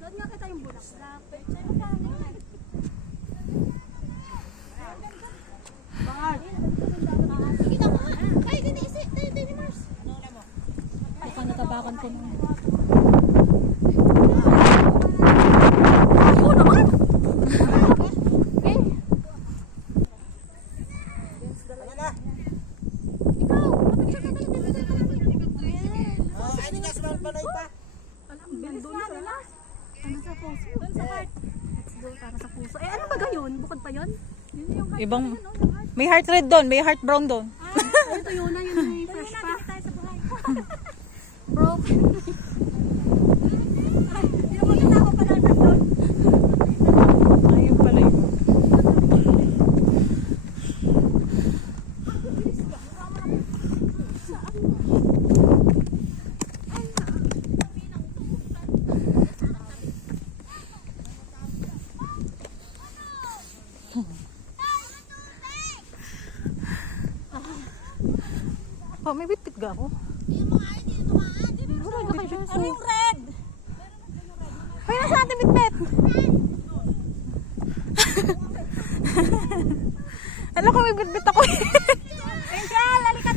Doon nga kita yung bulaklak. Kita mo nga. Ay, dini Mars. Baka natabakan ko naman. Oo naman. Eh. Ikaw, mapicture ka Ay, hindi nga sumang panay pa. Bilis na nila. Ano sa puso? Doon sa heart. Let's go, para sa puso. Eh, ano ba gayon? Bukod pa yun? Yun yung heart. Ibang, Yun, yung heart. may heart red doon, may heart brown doon. Ay, ito yun na, yun na yung fresh pa. Tayo sa buhay. Bro. Ay, yung maganda ako pala doon. Ayun pala yun. Oh, may bitbit ga ako. Ano yung red? Ay, nasa ating bitbit? Alam ko may bitbit ako. Angel, halika